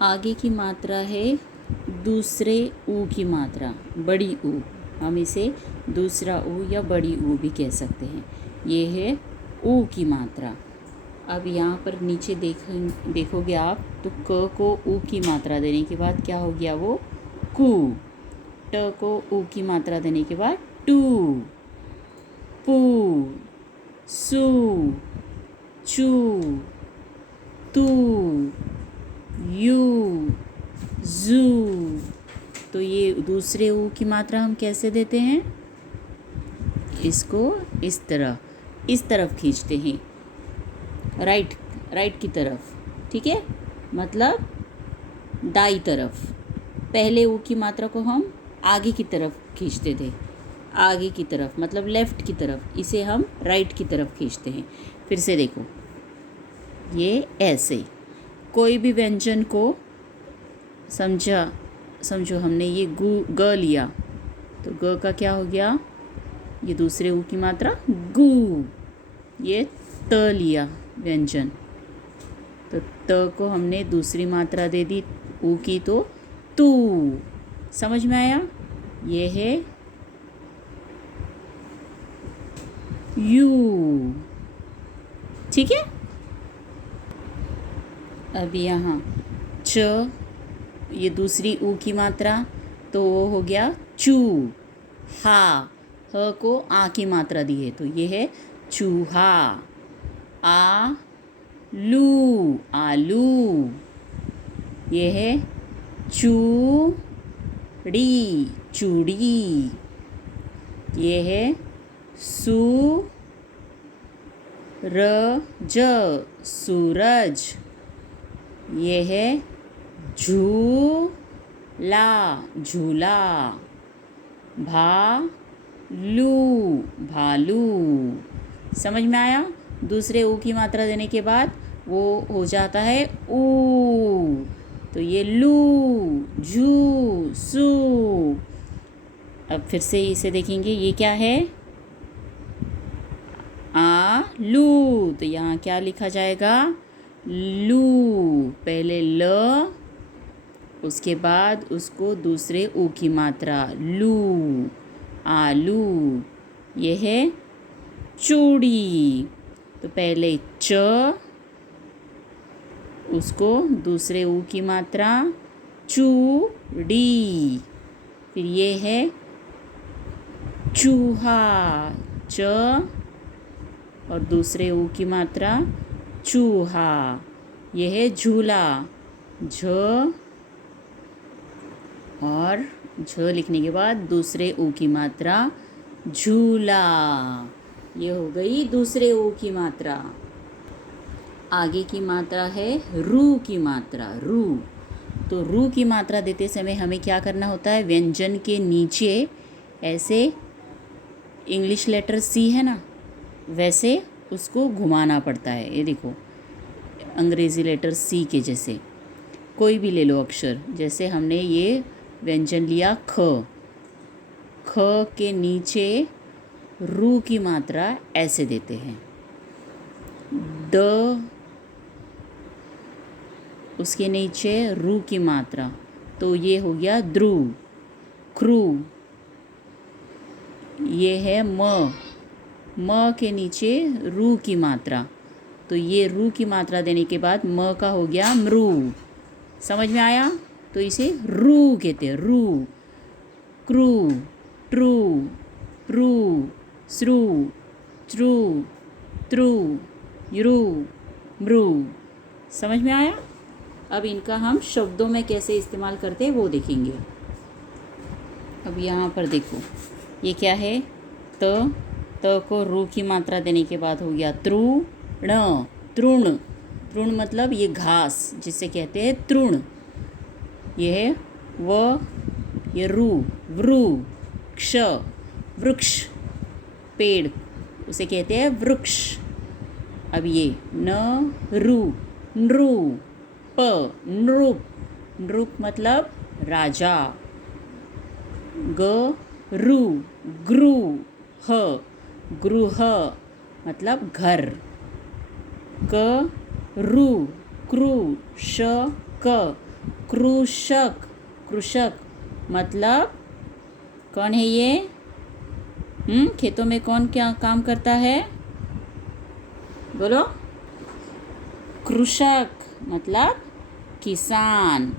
आगे की मात्रा है दूसरे ऊ की मात्रा, बड़ी ऊ। हम इसे दूसरा ऊ या बड़ी ऊ भी कह सकते हैं। ये है ऊ की मात्रा। अब यहाँ पर नीचे देखोगे आप तो क को ऊ की मात्रा देने के बाद क्या हो गया, वो कू। ट को ऊ की मात्रा देने के बाद टू, पू, सू, चू, तू, यू, जू। तो ये दूसरे ऊ की मात्रा हम कैसे देते हैं, इसको इस तरफ खींचते हैं, राइट की तरफ, ठीक है, मतलब दाई तरफ। पहले ऊ की मात्रा को हम आगे की तरफ खींचते थे, आगे की तरफ मतलब लेफ़्ट की तरफ, इसे हम राइट की तरफ खींचते हैं। फिर से देखो, ये ऐसे कोई भी व्यंजन को समझो हमने ये ग लिया तो ग का क्या हो गया, ये दूसरे ऊ की मात्रा गू। ये त लिया व्यंजन तो त को हमने दूसरी मात्रा दे दी ऊ की तो तू। समझ में आया? ये है यू, ठीक है। अब यहाँ च, ये दूसरी ऊ की मात्रा तो वो हो गया चू। हा, ह को आ की मात्रा दी है तो ये है चूहा। आ लू, आलू। ये है चूड़ी, चूड़ी। ये है सूरज, सूरज। ये है झूला, झूला। भालू, भालू। समझ में आया? दूसरे ऊ की मात्रा देने के बाद वो हो जाता है ऊ, तो ये लू, झू, सू। अब फिर से इसे देखेंगे, ये क्या है, आलू। तो यहाँ क्या लिखा जाएगा, लू। पहले ल, उसके बाद उसको दूसरे ऊ की मात्रा लू, आलू। ये है चूड़ी, तो पहले च, उसको दूसरे ऊ की मात्रा चूड़ी। फिर ये है चूहा, च और दूसरे ऊ की मात्रा चूहा। यह है झूला, झ और झ लिखने के बाद दूसरे ऊ की मात्रा झूला। ये हो गई दूसरे ऊ की मात्रा। आगे की मात्रा है रू की मात्रा, रू। तो रू की मात्रा देते समय हमें क्या करना होता है, व्यंजन के नीचे ऐसे इंग्लिश लेटर सी है ना, वैसे उसको घुमाना पड़ता है। ये देखो, अंग्रेज़ी लेटर सी के जैसे कोई भी ले लो अक्षर। जैसे हमने ये व्यंजन लिया ख, ख के नीचे रू की मात्रा ऐसे देते हैं, द, उसके नीचे रू की मात्रा, तो ये हो गया द्रू, क्रू। ये है म, म के नीचे रू की मात्रा, तो ये रू की मात्रा देने के बाद म का हो गया मृ। समझ में आया? तो इसे रू कहते हैं, रू। क्रू, ट्रू, प्रू, स्रू, च्रू, त्रू, यू, मृ। समझ में आया? अब इनका हम शब्दों में कैसे इस्तेमाल करते हैं वो देखेंगे। अब यहाँ पर देखो, ये क्या है, त को रू की मात्रा देने के बाद हो गया तृण, तृण। तृण मतलब ये घास जिसे कहते हैं तृण। ये है व, ये रू, वृ, क्ष, वृक्ष, पेड़ उसे कहते हैं वृक्ष। अब ये न, रू, नृ, प, नृप, नृप मतलब राजा। ग, रु, ग्रु, ह, गृह मतलब घर। क, रु, क्रू, श, क, कृषक, कृषक मतलब कौन है ये? खेतों में कौन क्या काम करता है? बोलो। कृषक मतलब किसान।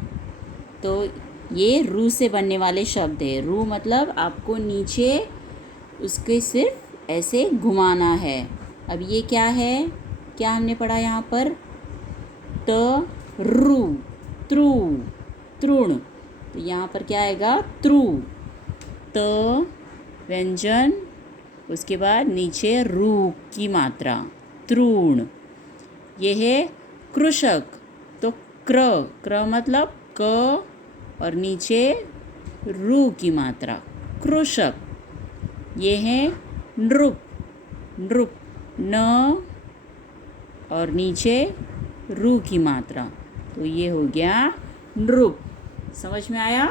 तो ये रू से बनने वाले शब्द है। रू मतलब आपको नीचे उसके सिर्फ ऐसे घुमाना है। अब ये क्या है? क्या हमने पढ़ा यहाँ पर? त रू, त्रु, तृण। तो यहाँ पर क्या आएगा? त्रु। त व्यंजन, उसके बाद नीचे रू की मात्रा, तृण। ये है कृषक। तो क्र, क्र मतलब क और नीचे रू की मात्रा, कृषक। ये है नृप, नृप न और नीचे रू की मात्रा। तो ये हो गया नृप। समझ में आया?